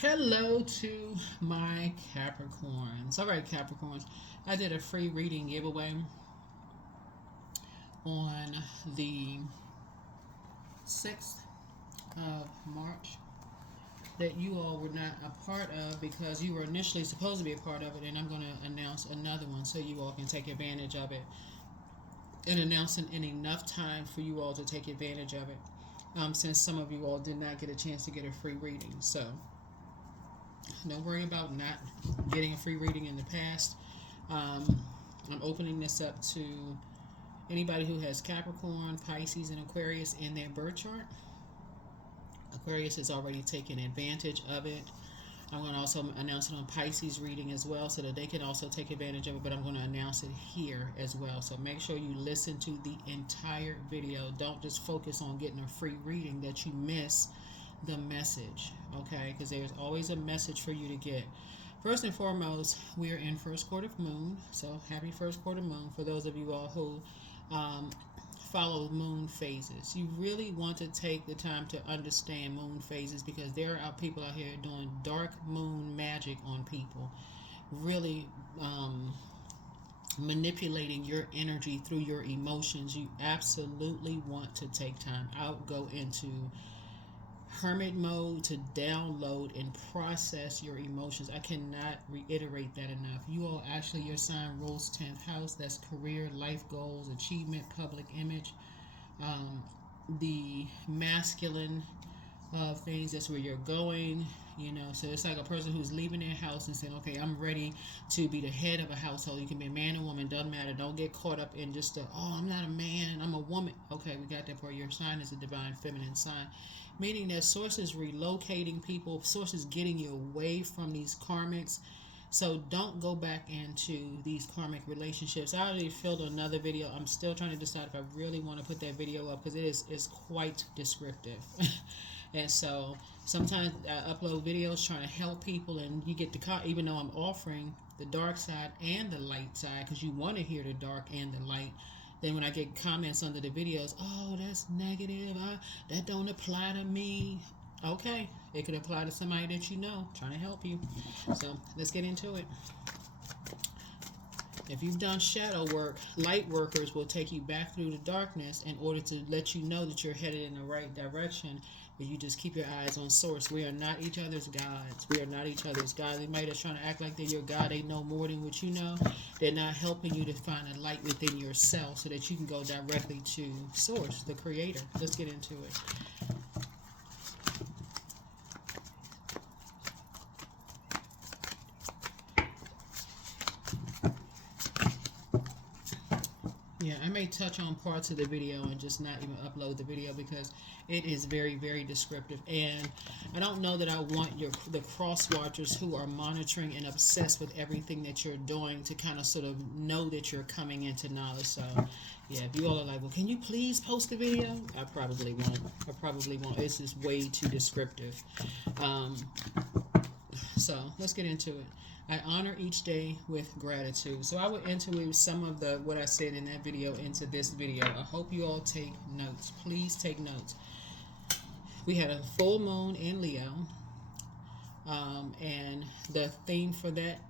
Hello to my Capricorns. All right, Capricorns. I did a free reading giveaway on the 6th of March that you all were not a part of because you were initially supposed to be a part of it, and I'm going to announce another one so you all can take advantage of it, and announcing in enough time for you all to take advantage of it, since some of you all did not get a chance to get a free reading. So don't worry about not getting a free reading in the past. I'm opening this up to anybody who has Capricorn, Pisces, and Aquarius in their birth chart. Aquarius has already taken advantage of it. I'm going to also announce it on Pisces reading as well so that they can also take advantage of it, but I'm going to announce it here as well. So make sure you listen to the entire video. Don't just focus on getting a free reading that you miss the message, okay? Because there's always a message for you to get. First and foremost, we are in first quarter moon, so happy first quarter moon for those of you all who follow moon phases. You really want to take the time to understand moon phases because there are people out here doing dark moon magic on people, really manipulating your energy through your emotions. You absolutely want to take time out, go into hermit mode to download and process your emotions. I cannot reiterate that enough. You all actually, your sign rules 10th house. That's career, life goals, achievement, public image, the masculine things. That's where you're going, you know. So it's like a person who's leaving their house and saying, okay, I'm ready to be the head of a household. You can be a man or woman, doesn't matter. Don't get caught up in just I'm not a man and I'm a woman. Okay, we got that part. Your sign is a divine feminine sign, meaning that source is relocating people, source is getting you away from these karmics. So don't go back into these karmic relationships. I already filmed another video. I'm still trying to decide if I really want to put that video up because it's quite descriptive. And so sometimes I upload videos trying to help people, and you get even though I'm offering the dark side and the light side, because you want to hear the dark and the light. Then when I get comments under the videos, oh, that's negative, that don't apply to me. Okay, it could apply to somebody that you know, trying to help you. So let's get into it. If you've done shadow work, light workers will take you back through the darkness in order to let you know that you're headed in the right direction. But you just keep your eyes on source. We are not each other's gods. We are not each other's gods. Anybody that's trying to act like they're your God, they know more than what you know. They're not helping you to find a light within yourself so that you can go directly to source, the creator. Let's get into it. Yeah, I may touch on parts of the video and just not even upload the video because it is very, very descriptive. And I don't know that I want the cross watchers who are monitoring and obsessed with everything that you're doing to kind of sort of know that you're coming into knowledge. So, yeah, if you all are like, well, can you please post the video? I probably won't. It's just way too descriptive. So let's get into it. I honor each day with gratitude. So I would interweave some of what I said in that video into this video. I hope you all take notes. Please take notes. We had a full moon in Leo. And the theme for that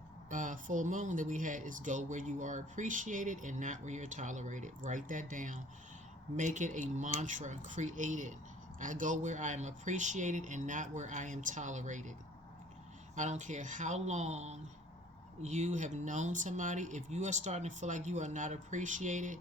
full moon that we had is go where you are appreciated and not where you're tolerated. Write that down. Make it a mantra. Create it. I go where I am appreciated and not where I am tolerated. I don't care how long you have known somebody. If you are starting to feel like you are not appreciated,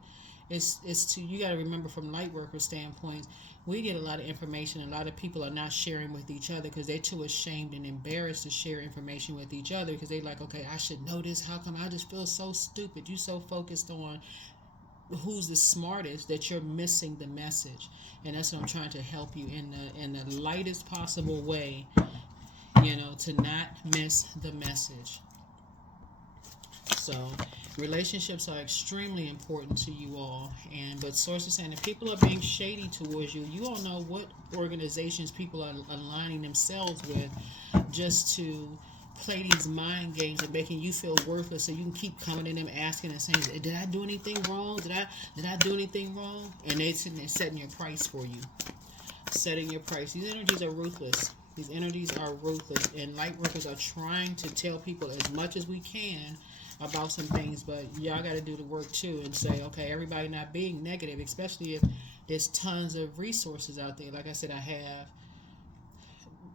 you got to remember from light worker standpoint, we get a lot of information. A lot of people are not sharing with each other because they're too ashamed and embarrassed to share information with each other because they're like, okay, I should know this. How come I just feel so stupid? You so focused on who's the smartest that you're missing the message. And that's what I'm trying to help you in the lightest possible way, you know, to not miss the message. So relationships are extremely important to you all, but sources saying if people are being shady towards you, you all know what organizations people are aligning themselves with just to play these mind games and making you feel worthless, so you can keep coming in them asking and saying, did I do anything wrong? Did I do anything wrong? And they're sitting there setting your price for you. Setting your price. These energies are ruthless. These energies are ruthless, and light workers are trying to tell people as much as we can about some things, but y'all got to do the work too and say, okay, everybody not being negative, especially if there's tons of resources out there. Like I said, I have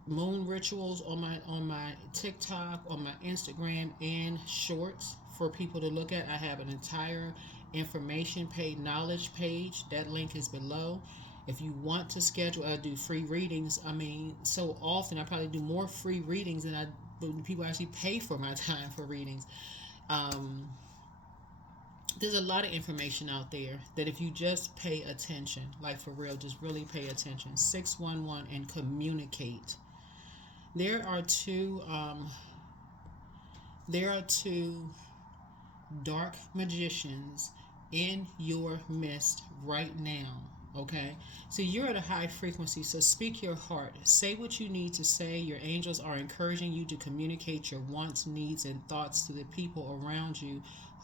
moon rituals on my TikTok, on my Instagram, and shorts for people to look at. I have an entire information page, knowledge page. That link is below. If you want to schedule, I do free readings. I mean, so often I probably do more free readings than people actually pay for my time for readings. There's a lot of information out there that if you just pay attention, like for real, just really pay attention. 611 and communicate. There are two dark magicians in your midst right now. Okay, so you're at a high frequency, so speak your heart. Say what you need to say. Your angels are encouraging you to communicate your wants, needs, and thoughts to the people around you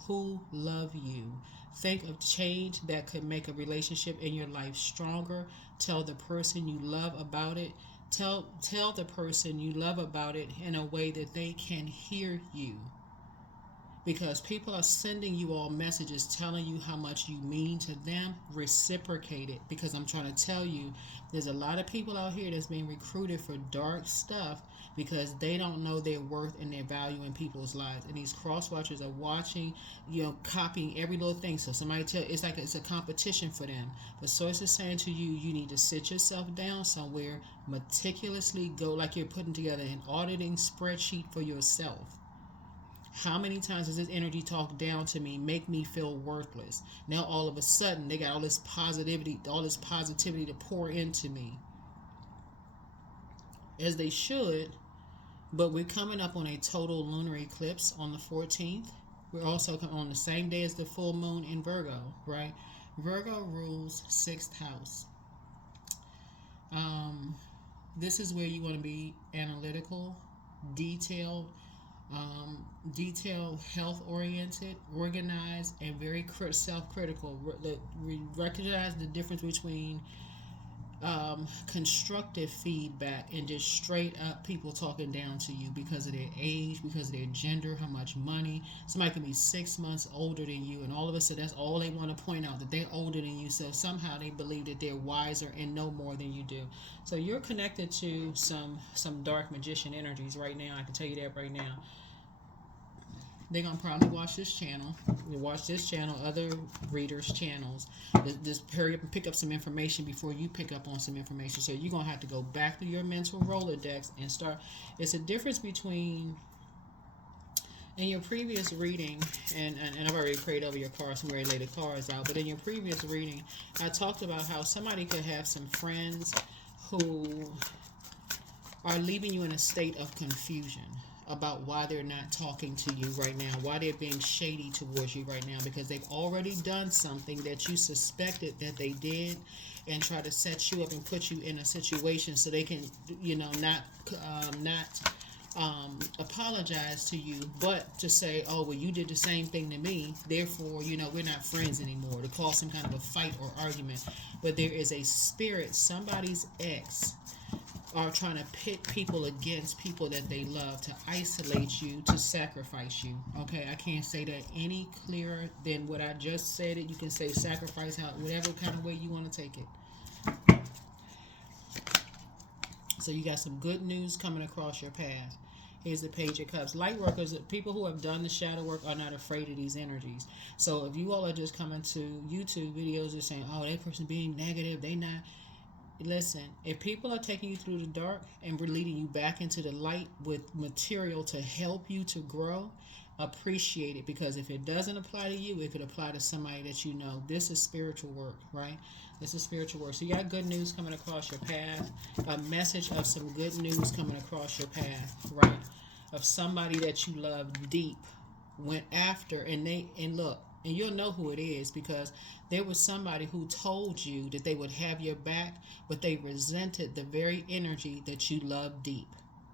who love you. Think of change that could make a relationship in your life stronger. Tell the person you love about it. Tell the person you love about it in a way that they can hear you. Because people are sending you all messages telling you how much you mean to them. Reciprocate it. Because I'm trying to tell you, there's a lot of people out here that's being recruited for dark stuff because they don't know their worth and their value in people's lives. And these cross watchers are watching, copying every little thing. So somebody it's like it's a competition for them. But Source is saying to you, you need to sit yourself down somewhere, meticulously go like you're putting together an auditing spreadsheet for yourself. How many times does this energy talk down to me, make me feel worthless? Now all of a sudden they got all this positivity to pour into me. As they should, but we're coming up on a total lunar eclipse on the 14th. We're also on the same day as the full moon in Virgo, right? Virgo rules 6th house. This is where you want to be analytical, detailed, health-oriented, organized, and very self-critical. Recognize the difference between constructive feedback and just straight up people talking down to you because of their age, because of their gender, how much money. Somebody can be 6 months older than you, and all of a sudden that's all they want to point out, that they're older than you. So somehow they believe that they're wiser and know more than you do. So you're connected to some dark magician energies right now. I can tell you that right now. They're going to probably watch this channel. Other readers' channels. Just hurry up and pick up some information before you pick up on some information. So you're going to have to go back to your mental Rolodex and start. It's a difference between, in your previous reading, and I've already prayed over your cards and already laid the cards out, but in your previous reading, I talked about how somebody could have some friends who are leaving you in a state of confusion about why they're not talking to you right now, why they're being shady towards you right now, because they've already done something that you suspected that they did and try to set you up and put you in a situation so they can, not apologize to you, but to say, oh, well, you did the same thing to me, therefore, we're not friends anymore, to cause some kind of a fight or argument. But there is a spirit, somebody's ex, are trying to pit people against people that they love, to isolate you, to sacrifice you. Okay, I can't say that any clearer than what I just said it. You can say sacrifice, whatever kind of way you want to take it. So you got some good news coming across your path. Here's the Page of Cups. Light workers, people who have done the shadow work, are not afraid of these energies. So if you all are just coming to YouTube videos and saying, oh, that person being negative, they not... Listen, if people are taking you through the dark and we're leading you back into the light with material to help you to grow, appreciate it. Because if it doesn't apply to you, it could apply to somebody that you know. This is spiritual work, right? This is spiritual work. So you got good news coming across your path. A message of some good news coming across your path, right? Of somebody that you love deep, went after, and look, and you'll know who it is, because there was somebody who told you that they would have your back, but they resented the very energy that you love deep.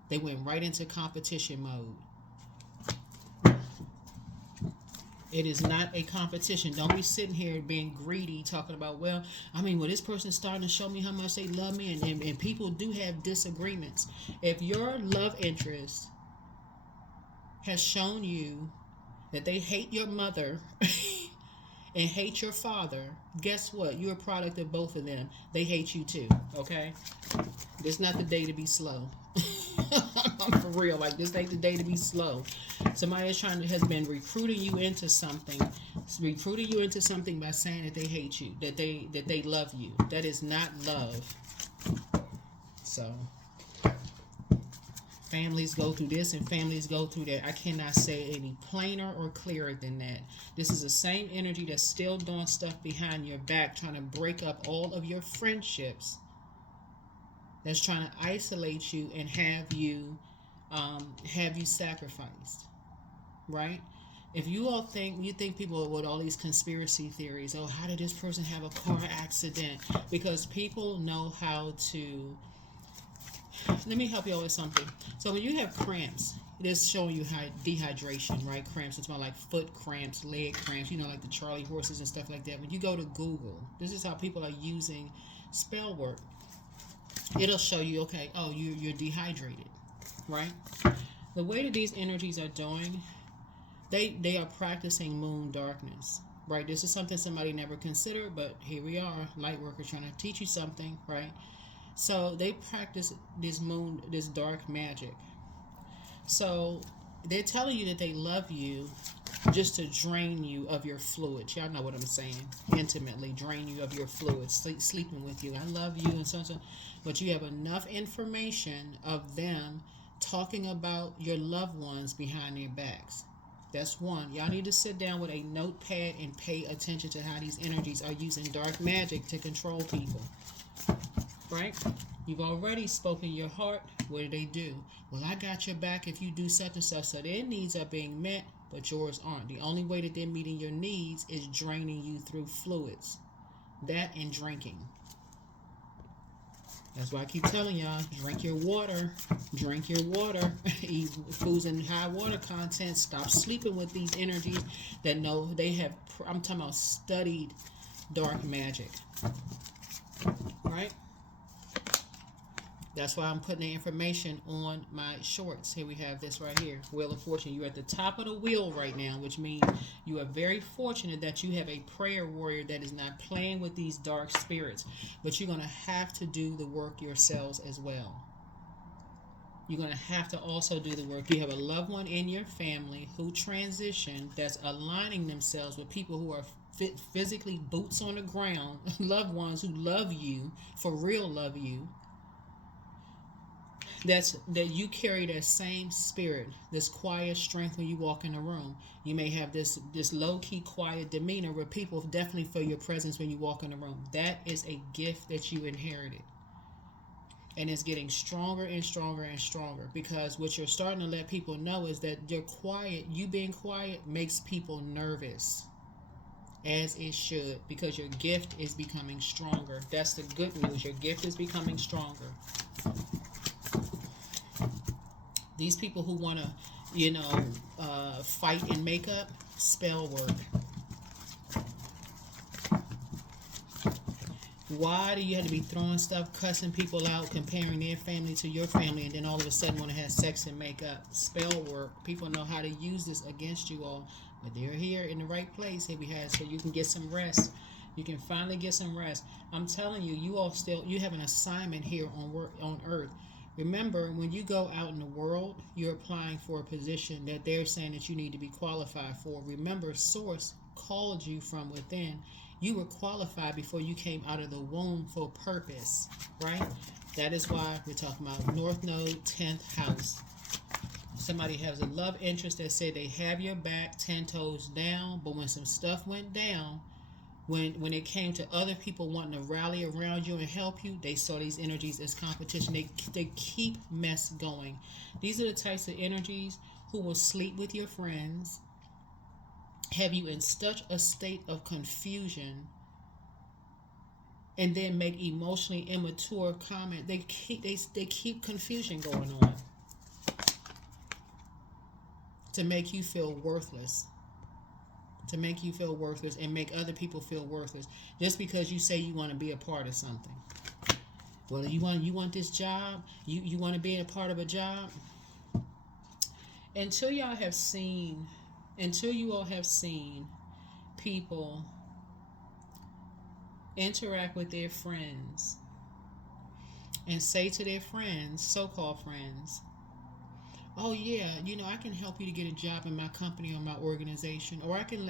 They went right into competition mode. It is not a competition. Don't be sitting here being greedy, talking about, well, I mean, well, this person's starting to show me how much they love me, and people do have disagreements. If your love interest has shown you that they hate your mother and hate your father, guess what? You're a product of both of them. They hate you too, okay? This not the day to be slow. I'm for real. Like, this ain't the day to be slow. Somebody has been recruiting you into something by saying that they hate you, that they love you. That is not love. So families go through this and families go through that. I cannot say any plainer or clearer than that. This is the same energy that's still doing stuff behind your back, trying to break up all of your friendships, that's trying to isolate you and have you sacrificed, right? If you all think people with all these conspiracy theories, oh, how did this person have a car accident? Because people know how to. Let me help you all with something. So when you have cramps, it is showing you dehydration, right? Cramps. It's more like foot cramps, leg cramps, like the Charlie horses and stuff like that. When you go to Google, this is how people are using spell work. It'll show you, okay, oh, you're dehydrated, right? The way that these energies are doing, they are practicing moon darkness, right? This is something somebody never considered, but here we are, light workers trying to teach you something, right? So they practice this dark magic. So they're telling you that they love you just to drain you of your fluids. Y'all know what I'm saying. Intimately drain you of your fluids, sleeping with you. I love you and so. But you have enough information of them talking about your loved ones behind their backs. That's one. Y'all need to sit down with a notepad and pay attention to how these energies are using dark magic to control people. Right? You've already spoken your heart. What do? Well, I got your back if you do such and such. So their needs are being met, but yours aren't. The only way that they're meeting your needs is draining you through fluids. That and drinking. That's why I keep telling y'all, drink your water. Drink your water. Eat foods in high water content. Stop sleeping with these energies that know they have, I'm talking about studied dark magic. Right? That's why I'm putting the information on my shorts. Here we have this right here. Wheel of Fortune. You're at the top of the wheel right now, which means you are very fortunate that you have a prayer warrior that is not playing with these dark spirits. But you're going to have to do the work yourselves as well. You're going to have to also do the work. You have a loved one in your family who transitioned, that's aligning themselves with people who are physically boots on the ground, loved ones who love you, for real love you. That you carry that same spirit, this quiet strength when you walk in the room. You may have this low-key quiet demeanor where people definitely feel your presence when you walk in the room. That is a gift that you inherited. And it's getting stronger and stronger and stronger, because what you're starting to let people know is that you being quiet makes people nervous, as it should, because your gift is becoming stronger. That's the good news. Your gift is becoming stronger. These people who want to, fight in makeup, spell work. Why do you have to be throwing stuff, cussing people out, comparing their family to your family, and then all of a sudden want to have sex and makeup? Spell work. People know how to use this against you all, but they're here in the right place. Here we have, so you can get some rest. You can finally get some rest. I'm telling you, you have an assignment here on Earth. Remember, when you go out in the world, you're applying for a position that they're saying that you need to be qualified for. Remember, Source called you from within. You were qualified before you came out of the womb for purpose, right? That is why we're talking about North Node, 10th house. Somebody has a love interest that said they have your back, 10 toes down, but when some stuff went down, when it came to other people wanting to rally around you and help you, they saw these energies as competition. They keep mess going. These are the types of energies who will sleep with your friends, have you in such a state of confusion, and then make emotionally immature comment. They keep confusion going on to make you feel worthless. to make you feel worthless and make other people feel worthless just because you say you want to be a part of something. Well, you want this job, you want to be a part of a job. Until you all have seen people interact with their friends and say to their friends, so-called friends, oh yeah, I can help you to get a job in my company or my organization, or I can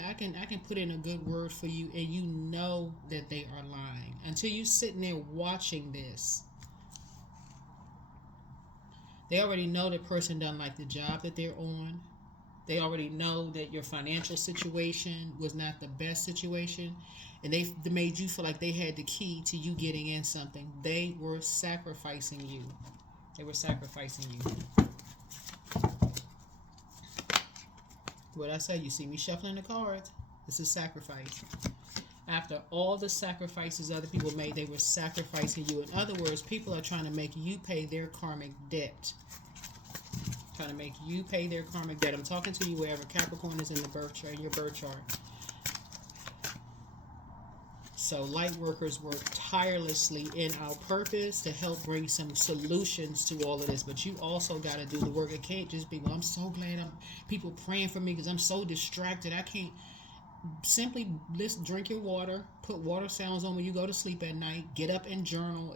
put in a good word for you, and you know that they are lying. Until you sitting there watching this, they already know the person doesn't like the job that they're on. They already know that your financial situation was not the best situation, and they made you feel like they had the key to you getting in something. They were sacrificing you. What I say, you see me shuffling the cards. This is sacrifice. After all the sacrifices other people made, they were sacrificing you. In other words, people are trying to make you pay their karmic debt. I'm talking to you wherever Capricorn is in the birth chart, in your birth chart. So light workers work tirelessly in our purpose to help bring some solutions to all of this. But you also got to do the work. It can't just be, well, I'm so glad people praying for me because I'm so distracted. I can't. Simply drink your water, put water sounds on when you go to sleep at night, get up and journal.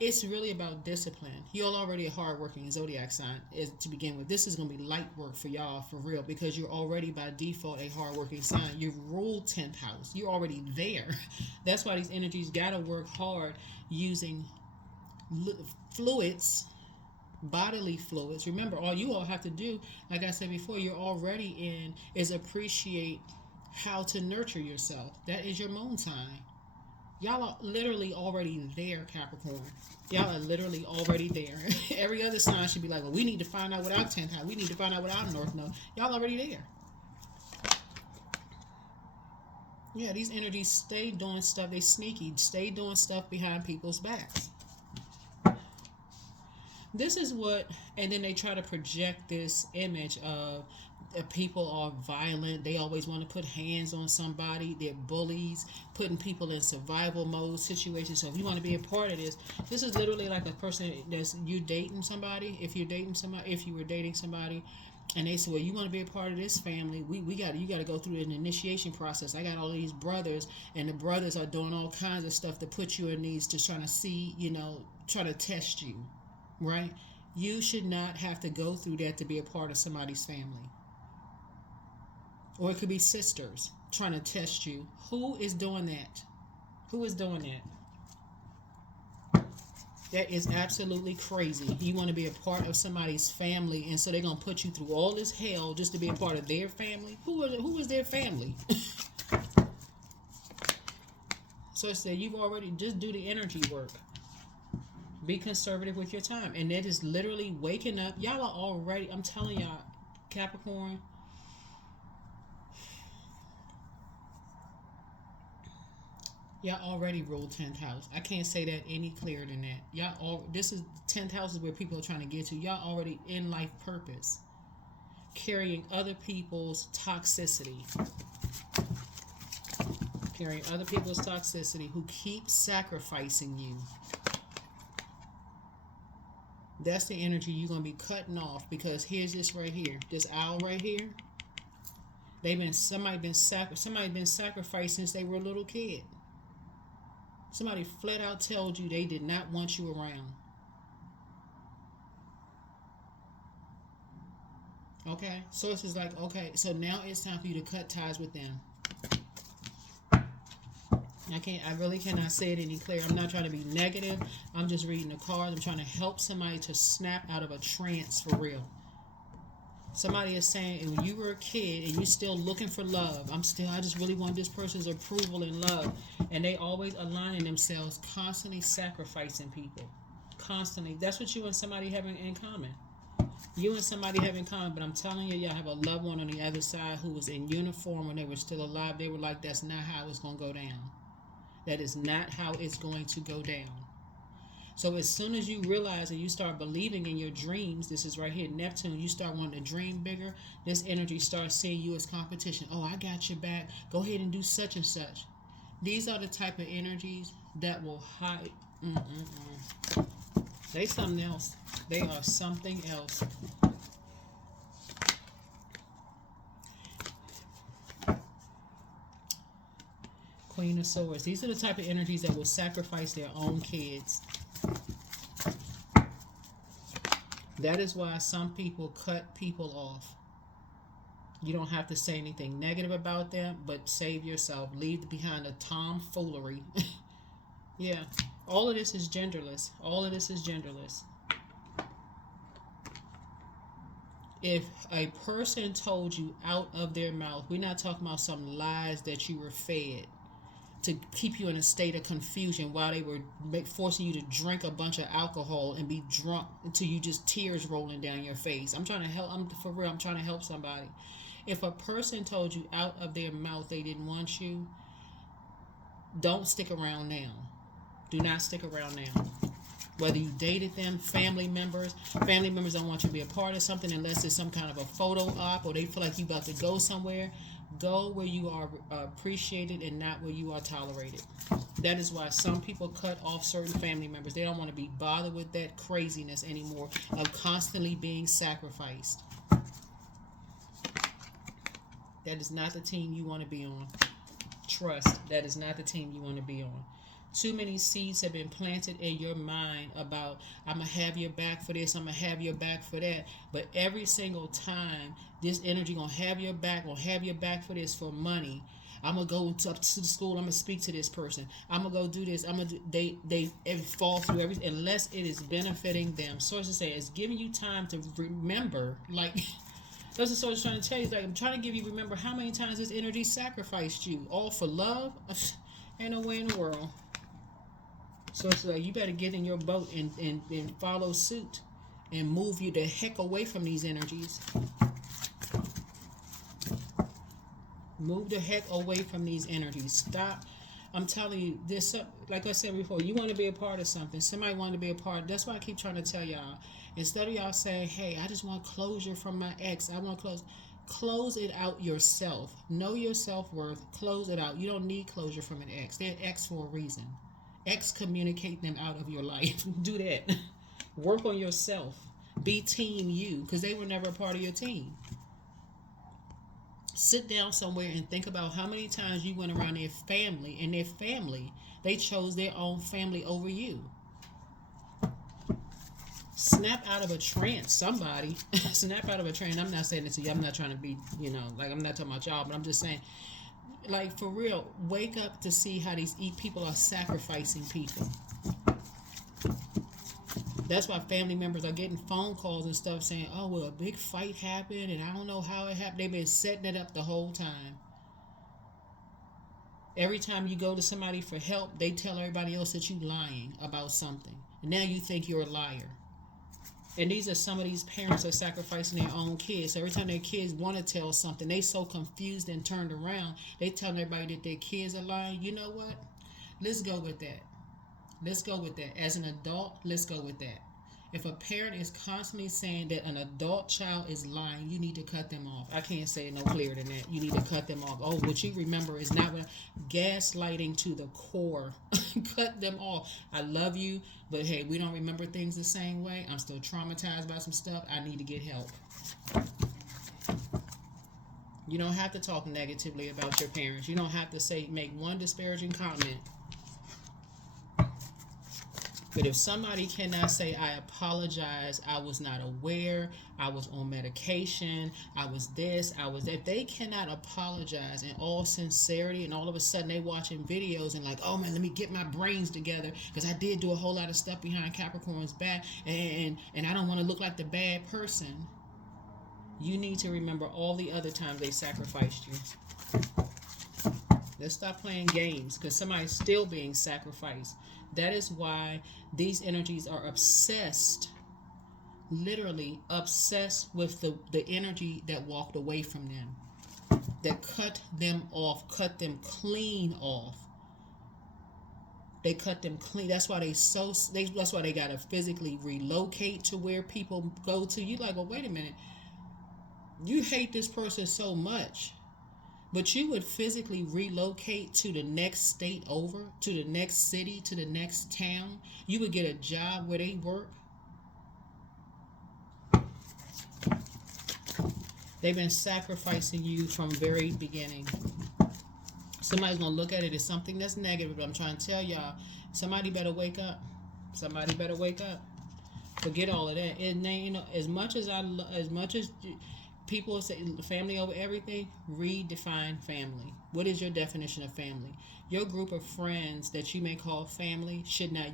It's really about discipline. Y'all already a hardworking Zodiac sign to begin with. This is going to be light work for y'all, for real, because you're already by default a hardworking sign. You've ruled 10th house. You're already there. That's why these energies got to work hard using fluids, bodily fluids. Remember, all you all have to do, like I said before, you're already in, is appreciate how to nurture yourself. That is your moon sign. Y'all are literally already there, Capricorn. Y'all are literally already there. Every other sign should be like, well, we need to find out what our 10th house, we need to find out what our north node. Y'all already there. Yeah, these energies stay doing stuff. They sneaky. Stay doing stuff behind people's backs. This is what, and then they try to project this image of people are violent. They always want to put hands on somebody. They're bullies, putting people in survival mode situations. So if you want to be a part of this, this is literally like a person that's you dating somebody. If you were dating somebody, and they say, well, you want to be a part of this family, you got to go through an initiation process. I got all these brothers, and the brothers are doing all kinds of stuff to put you in these, to trying to see, try to test you, right? You should not have to go through that to be a part of somebody's family. Or it could be sisters trying to test you. Who is doing that? That is absolutely crazy. You want to be a part of somebody's family, and so they're going to put you through all this hell just to be a part of their family? Who is their family? So it's that you've already, just do the energy work. Be conservative with your time. And that is literally waking up. Y'all are already, I'm telling y'all, Capricorn, y'all already ruled 10th house. I can't say that any clearer than that. This is 10th house is where people are trying to get to. Y'all already in life purpose, carrying other people's toxicity. Who keep sacrificing you. That's the energy you're going to be cutting off, because here's this right here. This owl right here. Somebody been sacrificed since they were a little kid. Somebody flat out told you they did not want you around. Okay? So it's just like, okay, so now it's time for you to cut ties with them. I really cannot say it any clearer. I'm not trying to be negative. I'm just reading the cards. I'm trying to help somebody to snap out of a trance for real. Somebody is saying, when you were a kid and you're still looking for love, I just really want this person's approval and love. And they always aligning themselves, constantly sacrificing people. Constantly. That's what you and somebody have in common. You and somebody have in common, but I'm telling you, y'all have a loved one on the other side who was in uniform when they were still alive. They were like, that's not how it's going to go down. That is not how it's going to go down. So as soon as you realize and you start believing in your dreams, this is right here, Neptune, you start wanting to dream bigger, this energy starts seeing you as competition. Oh, I got your back. Go ahead and do such and such. These are the type of energies that will hide. They something else. They are something else. Queen of Swords. These are the type of energies that will sacrifice their own kids. That is why some people cut people off. You don't have to say anything negative about them, but save yourself. Leave behind the tomfoolery. Yeah. All of this is genderless. All of this is genderless. If a person told you out of their mouth, we're not talking about some lies that you were fed to keep you in a state of confusion while they were forcing you to drink a bunch of alcohol and be drunk until you just tears rolling down your face. I'm trying to help. For real, I'm trying to help somebody. If a person told you out of their mouth they didn't want you, don't stick around now. Do not stick around now. Whether you dated them, family members don't want you to be a part of something unless it's some kind of a photo op or they feel like you about to go somewhere. Go where you are appreciated and not where you are tolerated. That is why some people cut off certain family members. They don't want to be bothered with that craziness anymore of constantly being sacrificed. That is not the team you want to be on. Trust, that is not the team you want to be on. Too many seeds have been planted in your mind about, I'm going to have your back for this, I'm going to have your back for that. But every single time, this energy going to have your back for this, for money. I'm going to go up to the school, I'm going to speak to this person. I'm going to go do this. They fall through everything unless it is benefiting them. Sources say it's giving you time to remember, like... That's the source trying to tell you. Like, I'm trying to give you, remember how many times this energy sacrificed you. All for love? Ain't no way in the world. So it's like, you better get in your boat and follow suit. And move you the heck away from these energies. Move the heck away from these energies. Stop. I'm telling you, this, like I said before, you want to be a part of something. Somebody want to be a part. That's why I keep trying to tell y'all. Instead of y'all saying, hey, I just want closure from my ex. I want close it out yourself. Know your self-worth. Close it out. You don't need closure from an ex. They're ex for a reason. Excommunicate them out of your life. Do that. Work on yourself. Be team you, because they were never a part of your team. Sit down somewhere and think about how many times you went around their family, and their family, they chose their own family over you. Snap out of a trance, somebody. Snap out of a trance. I'm not saying it to you. I'm not trying to be, like, I'm not talking about y'all, but I'm just saying, like, for real, wake up to see how these people are sacrificing people. That's why family members are getting phone calls and stuff saying, oh, well, a big fight happened and I don't know how it happened. They've been setting it up the whole time. Every time you go to somebody for help, they tell everybody else that you're lying about something. And now you think you're a liar. And these are some of these parents are sacrificing their own kids. Every time their kids want to tell something, they so confused and turned around, they telling everybody that their kids are lying. You know what? Let's go with that. Let's go with that. As an adult, let's go with that. If a parent is constantly saying that an adult child is lying, you need to cut them off. I can't say it no clearer than that. You need to cut them off. Oh, what you remember is not what gaslighting to the core. Cut them off. I love you, but hey, we don't remember things the same way. I'm still traumatized by some stuff. I need to get help. You don't have to talk negatively about your parents. You don't have to make one disparaging comment. But if somebody cannot say, I apologize, I was not aware, I was on medication, I was this, I was that. If they cannot apologize in all sincerity and all of a sudden they watching videos and like, oh man, let me get my brains together because I did do a whole lot of stuff behind Capricorn's back and I don't want to look like the bad person. You need to remember all the other times they sacrificed you. Let's stop playing games because somebody's still being sacrificed. That is why these energies are obsessed, literally obsessed with the energy that walked away from them, that cut them off, cut them clean off. They cut them clean. That's why that's why they gotta physically relocate to where people go to. You like, well, wait a minute. You hate this person so much, but you would physically relocate to the next state over, to the next city, to the next town. You would get a job where they work. They've been sacrificing you from very beginning. Somebody's going to look at it as something that's negative, but I'm trying to tell y'all, somebody better wake up. Somebody better wake up. Forget all of that. And then, you know, as much as people say family over everything, redefine family. What is your definition of family? Your group of friends that you may call family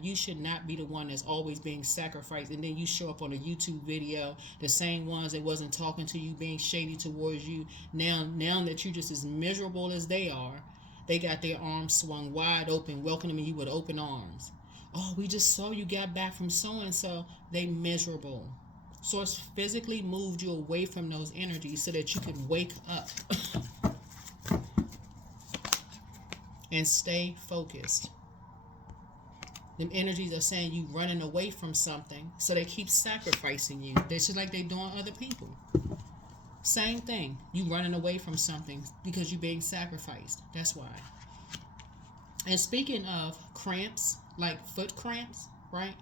you should not be the one that's always being sacrificed, and then you show up on a YouTube video, the same ones that wasn't talking to you, being shady towards you. Now that you're just as miserable as they are, they got their arms swung wide open, welcoming you with open arms. Oh, we just saw you got back from so-and-so. They miserable. Source physically moved you away from those energies so that you could wake up and stay focused. Them energies are saying you running away from something, so they keep sacrificing you. It's just like they doing other people. Same thing. You running away from something because you're being sacrificed. That's why. And speaking of cramps, like foot cramps, right?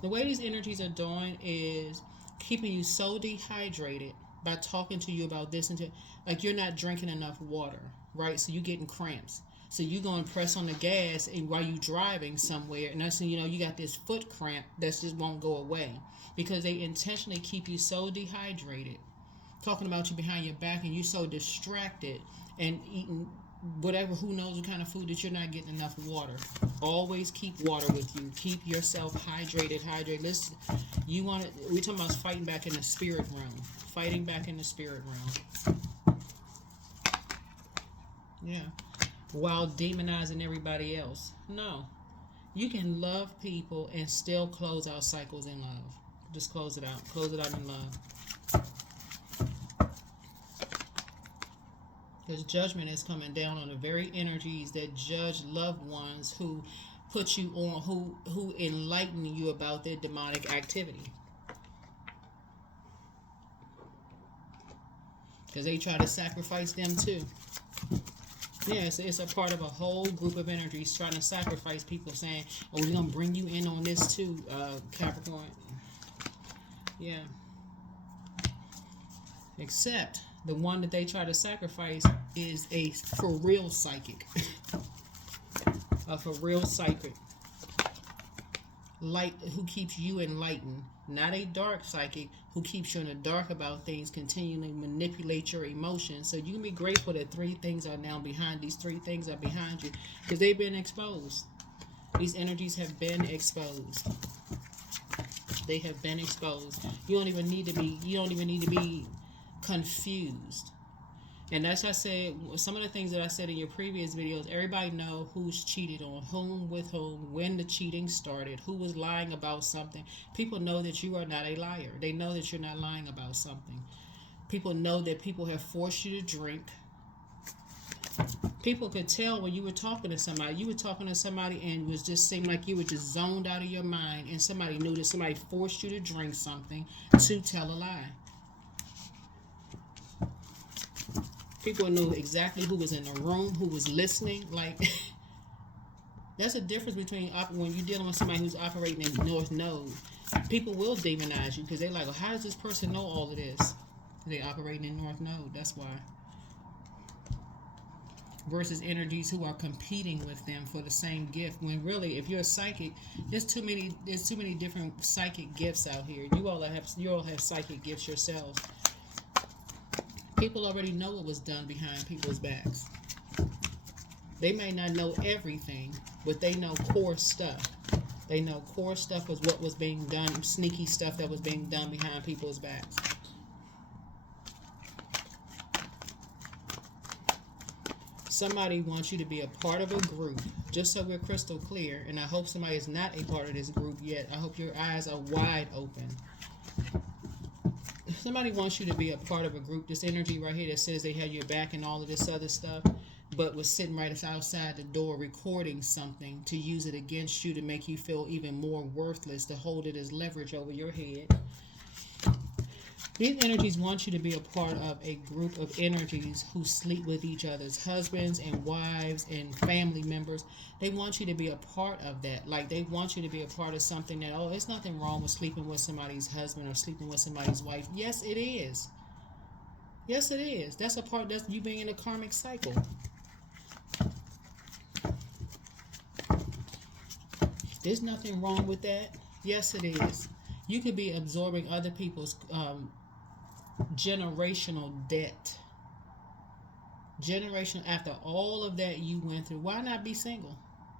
The way these energies are doing is keeping you so dehydrated by talking to you about this and like you're not drinking enough water, right? So you're getting cramps. So you're going to press on the gas and while you're driving somewhere, and that's, you know, you got this foot cramp that just won't go away because they intentionally keep you so dehydrated, talking about you behind your back, and you're so distracted and eating whatever, who knows what kind of food, that you're not getting enough water. Always keep water with you. Keep yourself hydrated. Listen, we're talking about fighting back in the spirit realm. Fighting back in the spirit realm. Yeah. While demonizing everybody else. No. You can love people and still close out cycles in love. Just close it out. Close it out in love. Because judgment is coming down on the very energies that judge loved ones who put you on, who enlighten you about their demonic activity. Because they try to sacrifice them too. Yeah, it's a part of a whole group of energies trying to sacrifice people, saying, oh, we're going to bring you in on this too, Capricorn. Yeah. Except the one that they try to sacrifice is a for real psychic. A for real psychic. Light, who keeps you enlightened. Not a dark psychic who keeps you in the dark about things, continually manipulate your emotions. So you can be grateful that 3 things are now behind. These 3 things are behind you because they've been exposed. These energies have been exposed. They have been exposed. You don't even need to be confused. And as I said, some of the things that I said in your previous videos, everybody know who's cheated on whom, with whom, when the cheating started, who was lying about something. People know that you are not a liar. They know that you're not lying about something. People know that people have forced you to drink. People could tell when you were talking to somebody. You were talking to somebody and it was just seemed like you were just zoned out of your mind, and somebody knew that somebody forced you to drink something to tell a lie. People knew exactly who was in the room, who was listening. Like, that's a difference between when you're dealing with somebody who's operating in North Node. People will demonize you because they're like, well, how does this person know all of this? They're operating in North Node. That's why. Versus energies who are competing with them for the same gift. When really, if you're a psychic, there's too many different psychic gifts out here. You all have psychic gifts yourselves. People already know what was done behind people's backs. They may not know everything, but they know core stuff. They know core stuff was what was being done, sneaky stuff that was being done behind people's backs. Somebody wants you to be a part of a group, just so we're crystal clear, and I hope somebody is not a part of this group yet. I hope your eyes are wide open. Somebody wants you to be a part of a group, this energy right here that says they have your back and all of this other stuff. but was sitting right outside the door recording something to use it against you to make you feel even more worthless, to hold it as leverage over your head. These energies want you to be a part of a group of energies who sleep with each other's husbands and wives and family members. They want you to be a part of that. Like, they want you to be a part of something that, oh, there's nothing wrong with sleeping with somebody's husband or sleeping with somebody's wife. Yes, it is. Yes, it is. That's a part, that's you being in a karmic cycle. There's nothing wrong with that. Yes, it is. You could be absorbing other people's generational debt. Generational, after all of that you went through, why not be single?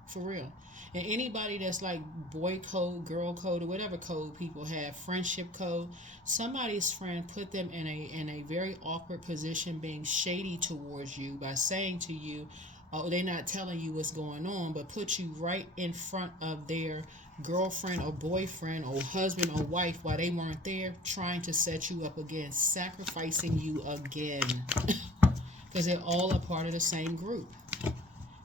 For real. And anybody that's like boy code, girl code, or whatever code people have, friendship code, somebody's friend put them in a very awkward position, being shady towards you by saying to you, oh, they're not telling you what's going on, but put you right in front of their girlfriend or boyfriend or husband or wife while they weren't there, trying to set you up again, sacrificing you again. Because they're all a part of the same group.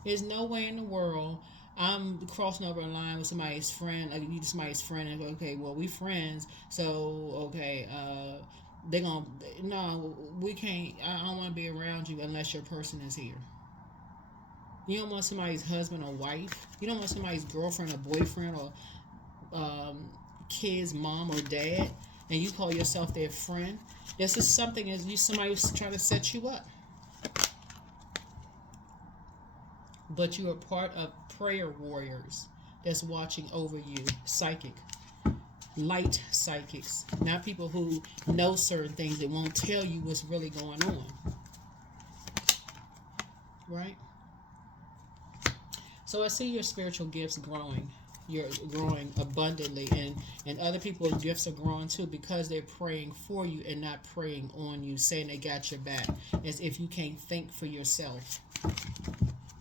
There's no way in the world I'm crossing over a line with somebody's friend, like you somebody's friend, and go, okay, well, we friends, so okay, they're gonna, no, we can't, I don't want to be around you unless your person is here. You don't want somebody's husband or wife. You don't want somebody's girlfriend or boyfriend or kid's mom or dad, and you call yourself their friend. This is something as you somebody who's trying to set you up. But you are part of prayer warriors that's watching over you, psychic, light psychics, not people who know certain things that won't tell you what's really going on. Right? So I see your spiritual gifts growing. You're growing abundantly, and other people's gifts are growing too, because they're praying for you and not praying on you, saying they got your back, as if you can't think for yourself.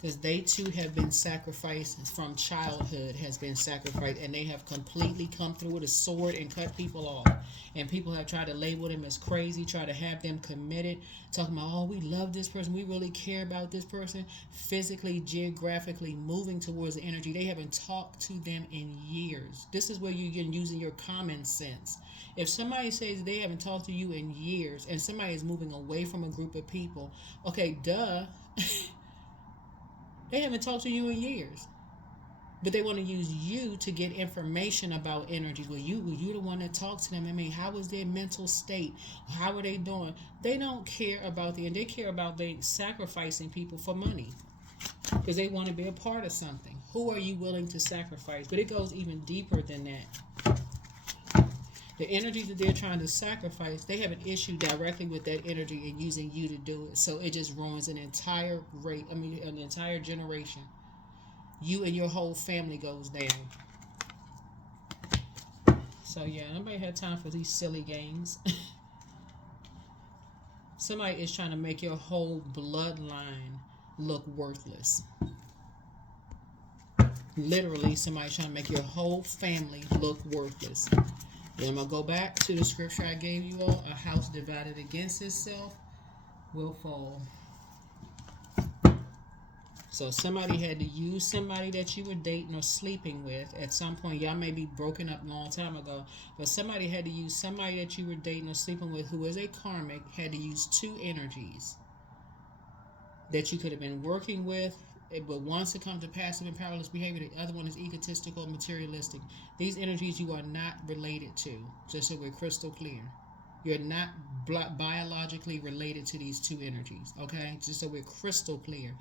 Because they too have been sacrificed from childhood, has been sacrificed, and they have completely come through with a sword and cut people off. And people have tried to label them as crazy, try to have them committed, talking about, oh, we love this person, we really care about this person, physically, geographically moving towards the energy. They haven't talked to them in years. This is where you're using your common sense. If somebody says they haven't talked to you in years, and somebody is moving away from a group of people, okay, duh. They haven't talked to you in years. But they want to use you to get information about energy. Well, you the one that talks to them. I mean, how is their mental state? How are they doing? They don't care about and they care about they sacrificing people for money. Because they want to be a part of something. Who are you willing to sacrifice? But it goes even deeper than that. The energy that they're trying to sacrifice, they have an issue directly with that energy and using you to do it. So it just ruins an entire an entire generation. You and your whole family goes down. So yeah, nobody had time for these silly games. Somebody is trying to make your whole bloodline look worthless. Literally, somebody's trying to make your whole family look worthless. Then I'm going to go back to the scripture I gave you all. A house divided against itself will fall. So somebody had to use somebody that you were dating or sleeping with. At some point, y'all may be broken up a long time ago, but somebody had to use somebody that you were dating or sleeping with who is a karmic, had to use two energies that you could have been working with, but once it comes to passive and powerless behavior, the other one is egotistical and materialistic. These energies you are not related to, just so we're crystal clear. You're not biologically related to these two energies, okay? Just so we're crystal clear.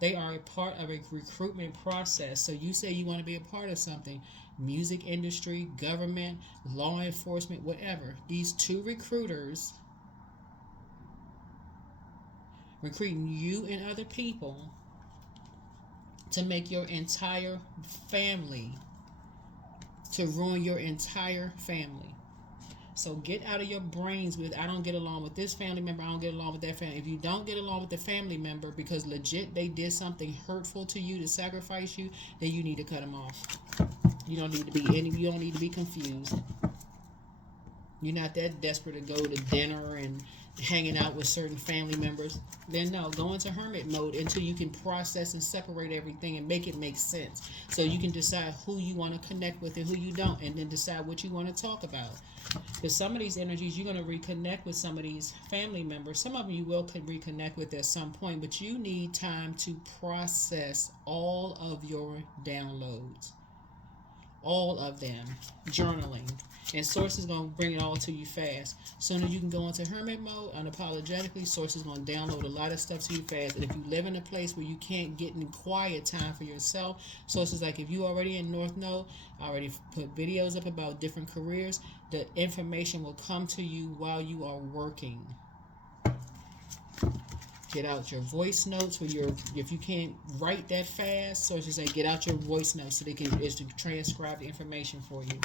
They are a part of a recruitment process. So you say you want to be a part of something, music industry, government, law enforcement, whatever. These two recruiters recruiting you and other people to make your entire family, to ruin your entire family. So get out of your brains with, I don't get along with this family member, I don't get along with that family. If you don't get along with the family member because legit they did something hurtful to you to sacrifice you, then you need to cut them off. You don't need to be confused. You're not that desperate to go to dinner and hanging out with certain family members, then no, go into hermit mode until you can process and separate everything and make it make sense. So you can decide who you want to connect with and who you don't, and then decide what you want to talk about. Because some of these energies, you're going to reconnect with some of these family members. Some of them you will reconnect with at some point, but you need time to process all of your downloads, all of them, journaling. And Source is going to bring it all to you fast. Soon as you can go into hermit mode, unapologetically, Source is going to download a lot of stuff to you fast. And if you live in a place where you can't get any quiet time for yourself, Source is like, if you already in North Node, I already put videos up about different careers, the information will come to you while you are working. Get out your voice notes for your, if you can't write that fast, so it's like get out your voice notes so they can transcribe the information for you.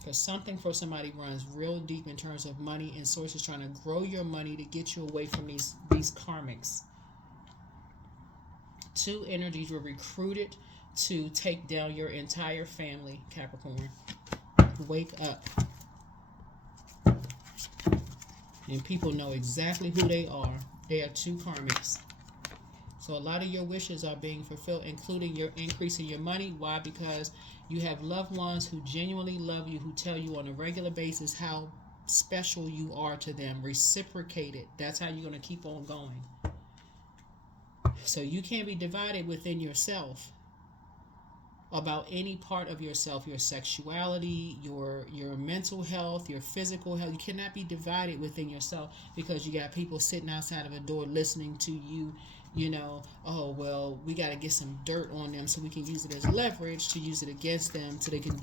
Because something for somebody runs real deep in terms of money, and Source is trying to grow your money to get you away from these karmics. Two energies were recruited to take down your entire family, Capricorn. Wake up. And people know exactly who they are. They are two karmics. So a lot of your wishes are being fulfilled, including your increase in your money. Why? Because you have loved ones who genuinely love you, who tell you on a regular basis how special you are to them. Reciprocate it. That's how you're going to keep on going. So you can't be divided within yourself about any part of yourself, your sexuality, your mental health, your physical health. You cannot be divided within yourself because you got people sitting outside of a door listening to you, you know, oh, well, we got to get some dirt on them so we can use it as leverage to use it against them so they can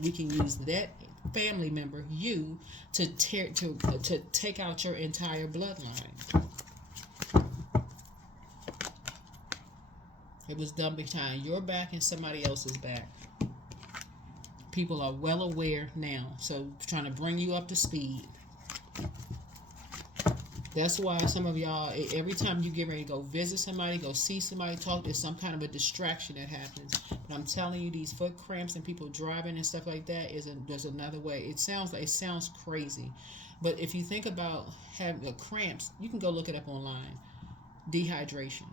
we can use that family member, you, to take out your entire bloodline. It was done behind your back and somebody else's back. People are well aware now, so trying to bring you up to speed. That's why some of y'all, every time you get ready to go visit somebody, go see somebody, talk, there's some kind of a distraction that happens. But I'm telling you, these foot cramps and people driving and stuff like that, there's another way. It sounds crazy. But if you think about having cramps, you can go look it up online. Dehydration.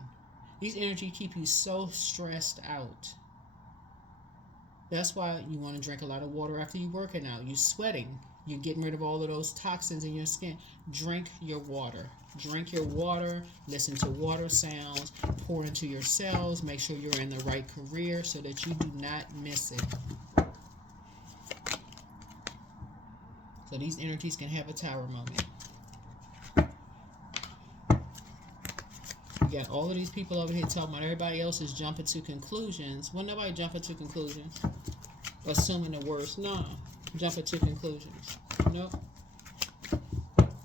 These energies keep you so stressed out. That's why you want to drink a lot of water after you're working out. You're sweating. You're getting rid of all of those toxins in your skin. Drink your water. Drink your water. Listen to water sounds. Pour into your cells. Make sure you're in the right career so that you do not miss it. So these energies can have a tower moment. You got all of these people over here talking about everybody else is jumping to conclusions. Well, nobody jumping to conclusions. Assuming the worst. No. Jumping to conclusions. Nope.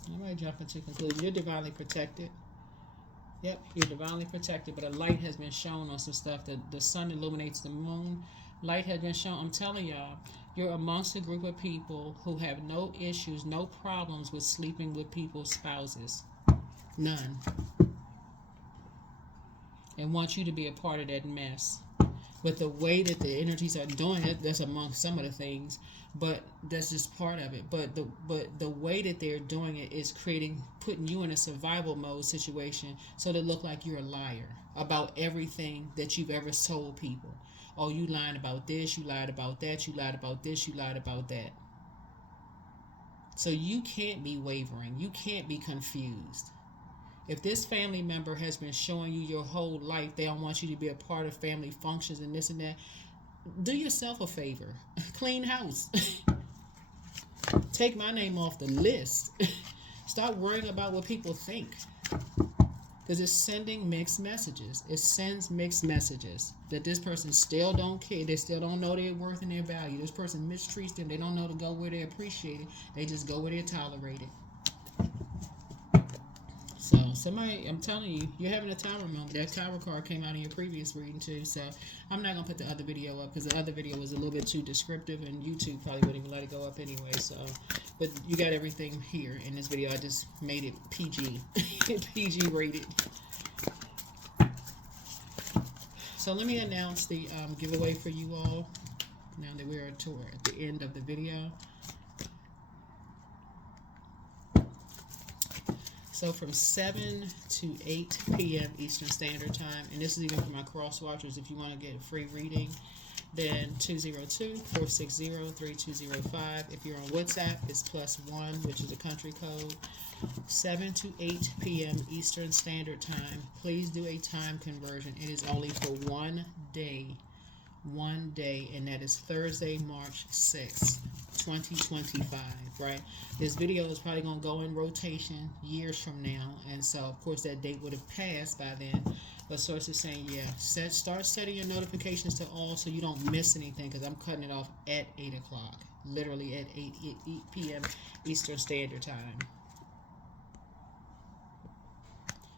Nobody jumping to conclusions. You're divinely protected. Yep, you're divinely protected. But a light has been shown on some stuff. The sun illuminates the moon. Light has been shown. I'm telling y'all, you're amongst a group of people who have no issues, no problems with sleeping with people's spouses. None. And want you to be a part of that mess. But the way that the energies are doing it, that's among some of the things, but that's just part of it. But the way that they're doing it is putting you in a survival mode situation so they look like you're a liar about everything that you've ever told people. Oh, you lied about this, you lied about that, you lied about this, you lied about that. So you can't be wavering. You can't be confused. If this family member has been showing you your whole life, they don't want you to be a part of family functions and this and that, do yourself a favor. Clean house. Take my name off the list. Stop worrying about what people think. Because it's sending mixed messages. It sends mixed messages. That this person still don't care. They still don't know their worth and their value. This person mistreats them. They don't know to go where they're appreciated. They just go where they're tolerated. So somebody, I'm telling you, you're having a tower moment. That tower card came out in your previous reading too. So I'm not going to put the other video up because the other video was a little bit too descriptive and YouTube probably wouldn't even let it go up anyway. So, but you got everything here in this video. I just made it PG, PG rated. So let me announce the giveaway for you all now that we're at the end of the video. So from 7 to 8 p.m. Eastern Standard Time, and this is even for my cross watchers if you want to get a free reading, then 202-460-3205. If you're on WhatsApp, it's +1, which is a country code. 7 to 8 p.m. Eastern Standard Time. Please do a time conversion. It is only for one day, and that is Thursday, March 6th, 2025, right? This video is probably going to go in rotation years from now, and so, of course, that date would have passed by then. But source is saying, yeah, start setting your notifications to all so you don't miss anything, because I'm cutting it off at 8 o'clock, literally at 8 p.m. Eastern Standard Time.